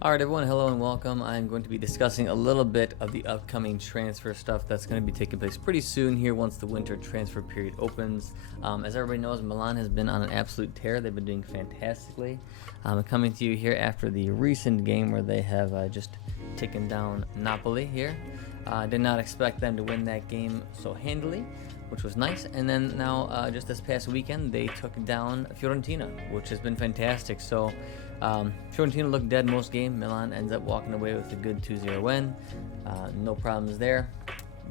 Alright everyone, hello and welcome. I'm going to be discussing a little bit of the upcoming transfer stuff that's going to be taking place pretty soon here once the winter transfer period opens. As everybody knows, Milan has been on an absolute tear. They've been doing fantastically. Coming to you here after the recent game where they have just taken down Napoli here. Did not expect them to win that game so handily, which was nice. And then now, just this past weekend, they took down Fiorentina, which has been fantastic. So Fiorentina looked dead most game. Milan ends up walking away with a good 2-0 win. No problems there.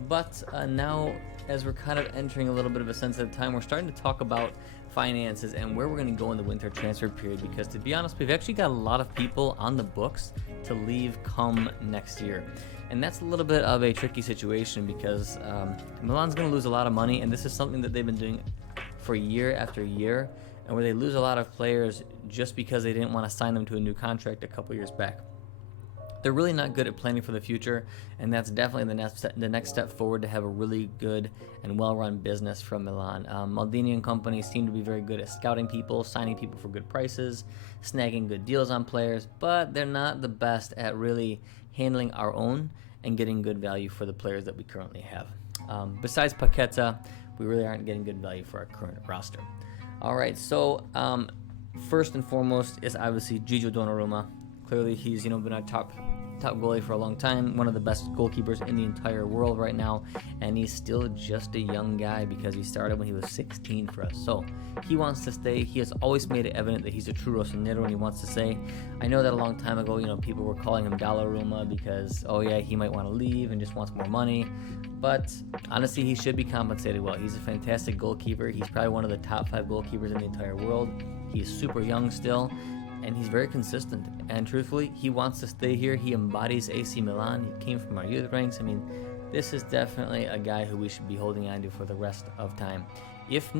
But now, as we're kind of entering a little bit of a sensitive time, we're starting to talk about finances and where we're going to go in the winter transfer period, because to be honest, we've actually got a lot of people on the books to leave come next year. And that's a little bit of a tricky situation because Milan's going to lose a lot of money, and this is something that they've been doing for year after year, and where they lose a lot of players just because they didn't want to sign them to a new contract a couple years back. They're really not good at planning for the future, and that's definitely the next step forward to have a really good and well-run business from Milan. Maldini and company seem to be very good at scouting people, signing people for good prices, snagging good deals on players, but they're not the best at really handling our own and getting good value for the players that we currently have. Besides Paqueta, we really aren't getting good value for our current roster. All right, so first and foremost is obviously Gigio Donnarumma. Clearly, he's been our top goalie for a long time, one of the best goalkeepers in the entire world right now, and he's still just a young guy because he started when he was 16 for us. So he wants to stay. He has always made it evident that he's a true Rossonero, and he wants to stay. I know that a long time ago, people were calling him Donnarumma because, oh yeah, he might want to leave and just wants more money. But honestly, he should be compensated well. He's a fantastic goalkeeper. He's probably one of the top 5 goalkeepers in the entire world. He's super young still, and he's very consistent. And truthfully, he wants to stay here. He embodies AC Milan. He came from our youth ranks. This is definitely a guy who we should be holding on to for the rest of time. If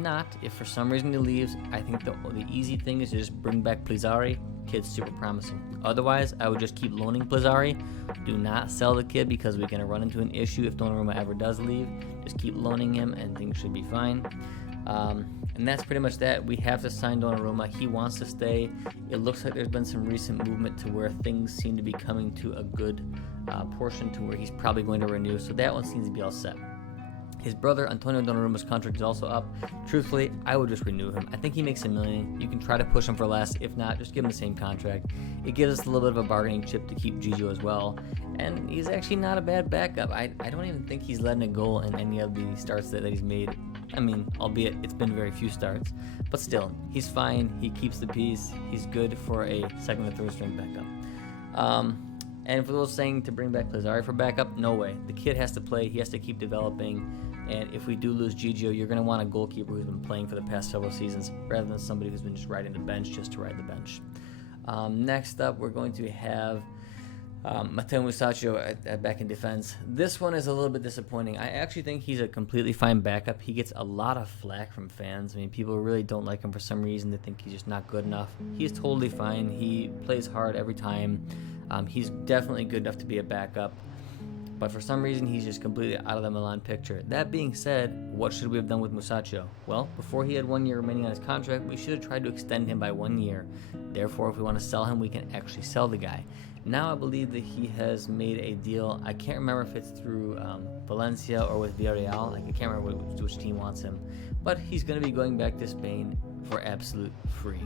for some reason he leaves, I think the easy thing is to just bring back Plizzari. Kid's super promising. Otherwise, I would just keep loaning Plizzari. Do not sell the kid because we're going to run into an issue if Donnarumma ever does leave. Just keep loaning him and things should be fine. And that's pretty much that. We have to sign Donnarumma. He wants to stay. It looks like there's been some recent movement to where things seem to be coming to a good portion to where he's probably going to renew. So that one seems to be all set. His brother, Antonio Donnarumma's contract is also up. Truthfully, I would just renew him. I think he makes $1 million. You can try to push him for less. If not, just give him the same contract. It gives us a little bit of a bargaining chip to keep Gigio as well. And he's actually not a bad backup. I don't even think he's letting a goal in any of the starts that he's made. Albeit it's been very few starts. But still, he's fine. He keeps the peace. He's good for a second or third string backup. And for those saying to bring back Plizzari for backup, no way. The kid has to play. He has to keep developing. And if we do lose Gigio, you're going to want a goalkeeper who's been playing for the past several seasons rather than somebody who's been just riding the bench just to ride the bench. Next up, we're going to have Mateo Musacchio at back in defense. This one is a little bit disappointing. I actually think he's a completely fine backup. He gets a lot of flack from fans. People really don't like him for some reason. They think he's just not good enough. He's totally fine. He plays hard every time. He's definitely good enough to be a backup. But for some reason, he's just completely out of the Milan picture. That being said, what should we have done with Musacchio? Well, before he had 1 year remaining on his contract, we should have tried to extend him by 1 year. Therefore, if we want to sell him, we can actually sell the guy. Now I believe that he has made a deal. I can't remember if it's through Valencia or with Villarreal. I can't remember which team wants him. But he's going to be going back to Spain for absolute free.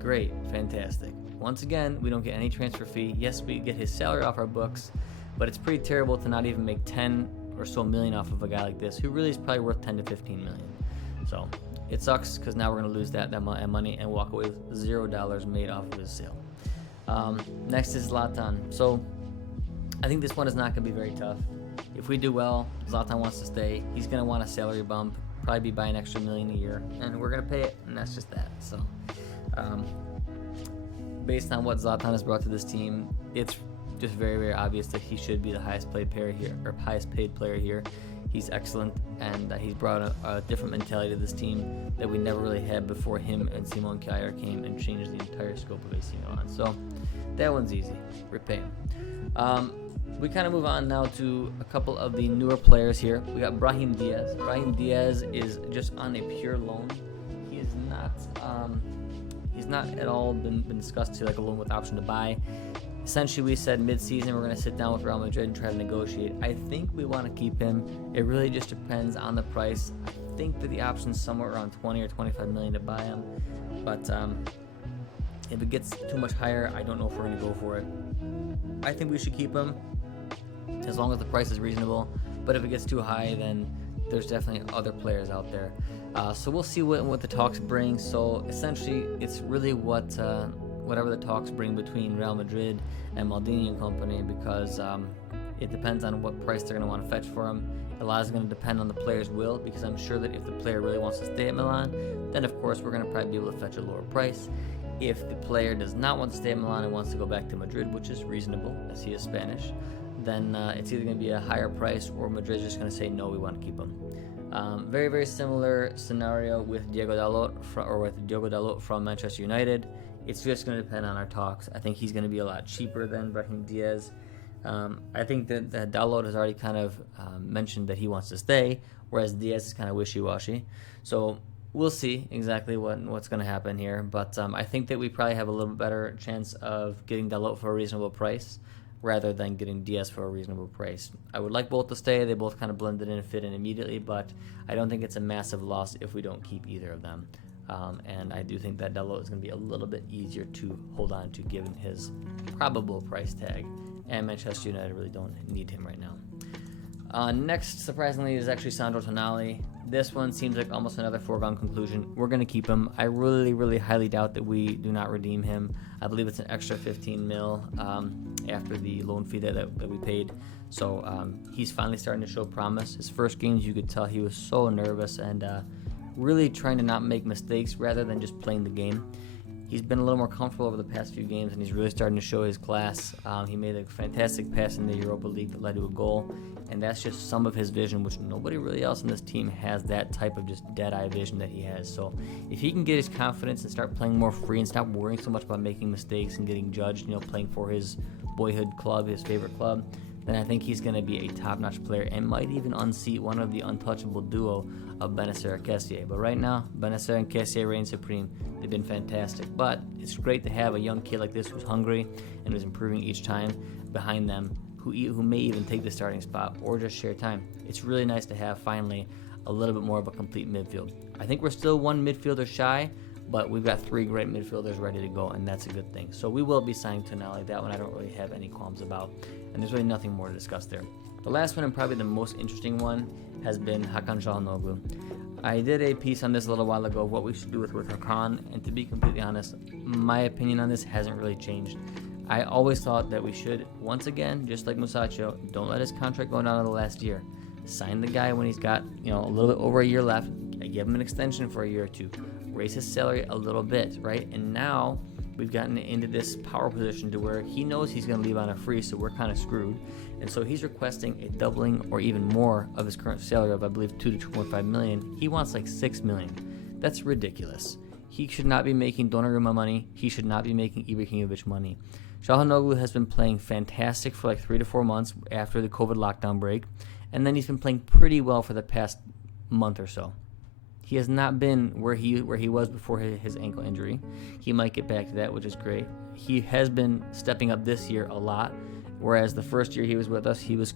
Great, fantastic. Once again, we don't get any transfer fee. Yes, we get his salary off our books, but it's pretty terrible to not even make 10 or so million off of a guy like this, who really is probably worth 10 to 15 million. So it sucks because now we're going to lose that money and walk away with $0 made off of his sale. Next is Zlatan. So I think this one is not going to be very tough. If we do well, Zlatan wants to stay. He's going to want a salary bump, probably be buying an extra $1 million a year, and we're going to pay it, and that's just that. So based on what Zlatan has brought to this team, it's just very, very obvious that he should be the highest paid player here. He's excellent, and he's brought a different mentality to this team that we never really had before him and Simon Kjaer came and changed the entire scope of AC Milan. So that one's easy. Repay him. We kind of move on now to a couple of the newer players here. We got Brahim Diaz. Brahim Diaz is just on a pure loan. He is not. He's not at all been discussed to like a loan with option to buy. Essentially, we said mid-season we're going to sit down with Real Madrid and try to negotiate. I think we want to keep him. It really just depends on the price. I think that the option's somewhere around 20 or 25 million to buy him. But if it gets too much higher, I don't know if we're going to go for it. I think we should keep him as long as the price is reasonable. But if it gets too high, then there's definitely other players out there. So we'll see what the talks bring. So essentially, it's really whatever the talks bring between Real Madrid and Maldini and company, because it depends on what price they're going to want to fetch for him. A lot is going to depend on the player's will, because I'm sure that if the player really wants to stay at Milan, then of course we're going to probably be able to fetch a lower price. If the player does not want to stay at Milan and wants to go back to Madrid, which is reasonable as he is Spanish, then it's either going to be a higher price or Madrid's just going to say, no, we want to keep him. Very, very similar scenario with Diogo Dalot from Manchester United. It's just going to depend on our talks. I think he's going to be a lot cheaper than Brahim Diaz. I think that Dalot has already kind of mentioned that he wants to stay, whereas Diaz is kind of wishy-washy. So we'll see exactly what's going to happen here. But I think that we probably have a little better chance of getting Dalot for a reasonable price rather than getting Diaz for a reasonable price. I would like both to stay. They both kind of blended in and fit in immediately, but I don't think it's a massive loss if we don't keep either of them. And I do think that Dalot is going to be a little bit easier to hold on to given his probable price tag. And Manchester United really don't need him right now. Next, surprisingly, is actually Sandro Tonali. This one seems like almost another foregone conclusion. We're going to keep him. I really, really highly doubt that we do not redeem him. I believe it's an extra 15 mil after the loan fee that we paid. So he's finally starting to show promise. His first games, you could tell he was so nervous and really trying to not make mistakes rather than just playing the game. He's been a little more comfortable over the past few games, and he's really starting to show his class. He made a fantastic pass in the Europa League that led to a goal, and that's just some of his vision, which nobody really else in this team has that type of just dead-eye vision that he has. So if he can get his confidence and start playing more free and stop worrying so much about making mistakes and getting judged, playing for his boyhood club, his favorite club, then I think he's going to be a top-notch player and might even unseat one of the untouchable duo of Benacer and Kessié. But right now, Benacer and Kessié reign supreme. They've been fantastic. But it's great to have a young kid like this who's hungry and who's improving each time behind them, who may even take the starting spot or just share time. It's really nice to have, finally, a little bit more of a complete midfield. I think we're still one midfielder shy, but we've got three great midfielders ready to go, and that's a good thing. So we will be signing Tonali. That one I don't really have any qualms about, and there's really nothing more to discuss there. The last one, and probably the most interesting one, has been Hakan Calhanoglu. I did a piece on this a little while ago, what we should do with Hakan, and to be completely honest, my opinion on this hasn't really changed. I always thought that we should, once again, just like Musacchio, don't let his contract go down to the last year. Sign the guy when he's got a little bit over a year left, give him an extension for a year or two, raise his salary a little bit, right? And now we've gotten into this power position to where he knows he's going to leave on a free, so we're kind of screwed. And so he's requesting a doubling or even more of his current salary of, I believe, 2 to 2.5 million. He wants like 6 million. That's ridiculous. He should not be making Donnarumma money. He should not be making Ibrahimovic money. Calhanoglu has been playing fantastic for like 3 to 4 months after the COVID lockdown break, and then he's been playing pretty well for the past month or so. He has not been where he was before his ankle injury. He might get back to that, which is great. He has been stepping up this year a lot, whereas the first year he was with us, he was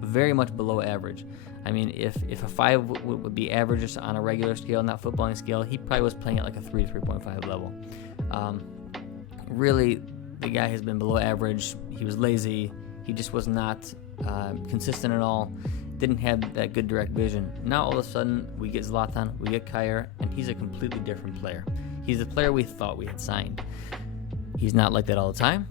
very much below average. I mean, if a 5 would be average just on a regular scale, not footballing scale, he probably was playing at like a 3 to 3.5 level. Really, the guy has been below average. He was lazy. He just was not consistent at all. Didn't have that good direct vision. Now all of a sudden we get Zlatan, we get Kjaer, and he's a completely different player. He's the player we thought we had signed. He's not like that all the time.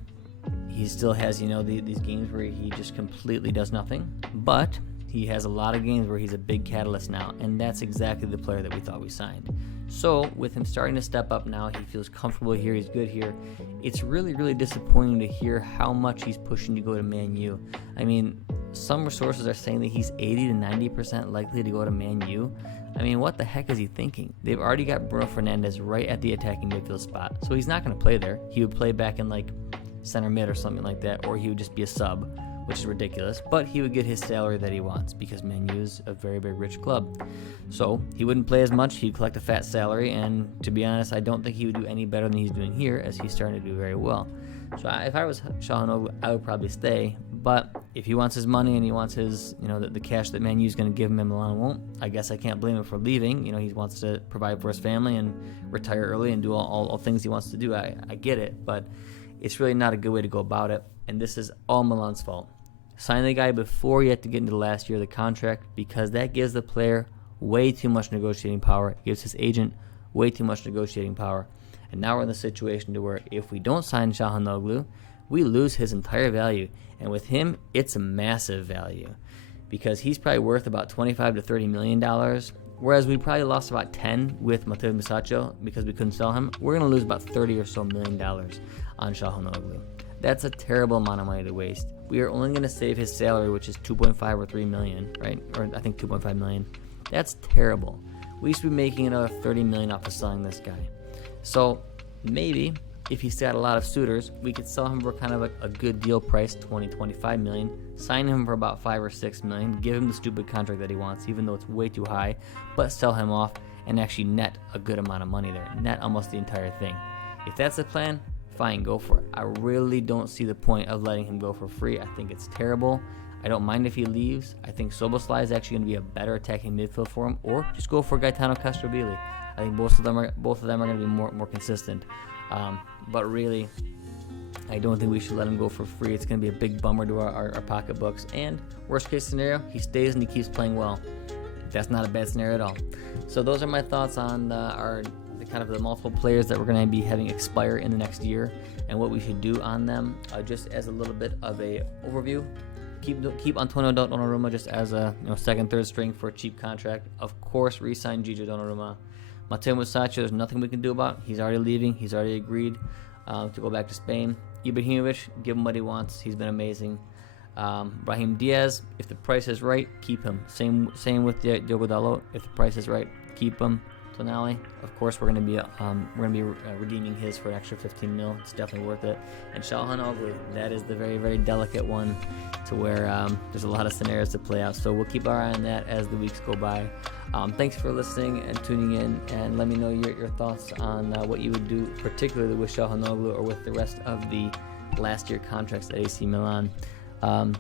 He still has, these games where he just completely does nothing, but he has a lot of games where he's a big catalyst now, and that's exactly the player that we thought we signed. So with him starting to step up now, he feels comfortable here, he's good here. It's really, really disappointing to hear how much he's pushing to go to Man U. I mean, some sources are saying that he's 80 to 90% likely to go to Man U. I mean, what the heck is he thinking? They've already got Bruno Fernandes right at the attacking midfield spot, so he's not going to play there. He would play back in like center mid or something like that, or he would just be a sub, which is ridiculous, but he would get his salary that he wants because Man U is a very, very rich club. So he wouldn't play as much, he'd collect a fat salary, and to be honest, I don't think he would do any better than he's doing here, as he's starting to do very well. So if I was Calhanoglu, I would probably stay. But if he wants his money and he wants his, the cash that Man U is going to give him and Milan won't, I guess I can't blame him for leaving. He wants to provide for his family and retire early and do all things he wants to do. I get it, but it's really not a good way to go about it. And this is all Milan's fault. Sign the guy before you have to get into the last year of the contract, because that gives the player way too much negotiating power. It gives his agent way too much negotiating power. And now we're in the situation to where if we don't sign Calhanoglu, we lose his entire value. And with him, it's a massive value, because he's probably worth about $25 to $30 million, whereas we probably lost about 10 with Mateo Musacchio because we couldn't sell him. We're going to lose about $30 or so million on Calhanoglu. That's a terrible amount of money to waste. We are only going to save his salary, which is 2.5 or 3 million, right? Or I think 2.5 million. That's terrible. We should be making another 30 million off of selling this guy. So maybe if he's got a lot of suitors, we could sell him for kind of a good deal price, 25 million, sign him for about 5 or 6 million, give him the stupid contract that he wants, even though it's way too high, but sell him off and actually net a good amount of money there, net almost the entire thing. If that's the plan, fine, go for it. I really don't see the point of letting him go for free. I think it's terrible. I don't mind if he leaves. I think Szoboszlai is actually going to be a better attacking midfield for him, or just go for Gaetano Castrovilli. I think both of them are going to be more consistent. But really, I don't think we should let him go for free. It's going to be a big bummer to our pocketbooks. And worst case scenario, he stays and he keeps playing well. That's not a bad scenario at all. So those are my thoughts on the multiple players that we're going to be having expire in the next year and what we should do on them. Just as a little bit of a overview, keep Antonio Donnarumma just as a second, third string for a cheap contract. Of course, re-sign Gigio Donnarumma. Mateo Musacchio, there's nothing we can do about. He's already leaving. He's already agreed to go back to Spain. Ibrahimovic, give him what he wants. He's been amazing. Brahim Diaz, if the price is right, keep him. Same with Diogo Dalot. If the price is right, keep him. Tonali, of course, we're going to be redeeming his for an extra 15 mil. It's definitely worth it. And Calhanoglu, that is the very, very delicate one, to where there's a lot of scenarios to play out. So we'll keep our eye on that as the weeks go by. Thanks for listening and tuning in, and let me know your thoughts on what you would do, particularly with Calhanoglu or with the rest of the last year contracts at AC Milan.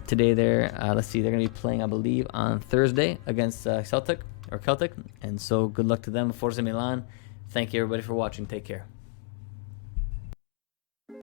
Today they're going to be playing, I believe, on Thursday against Celtic, and so good luck to them. Forza Milan. Thank you everybody for watching. Take care.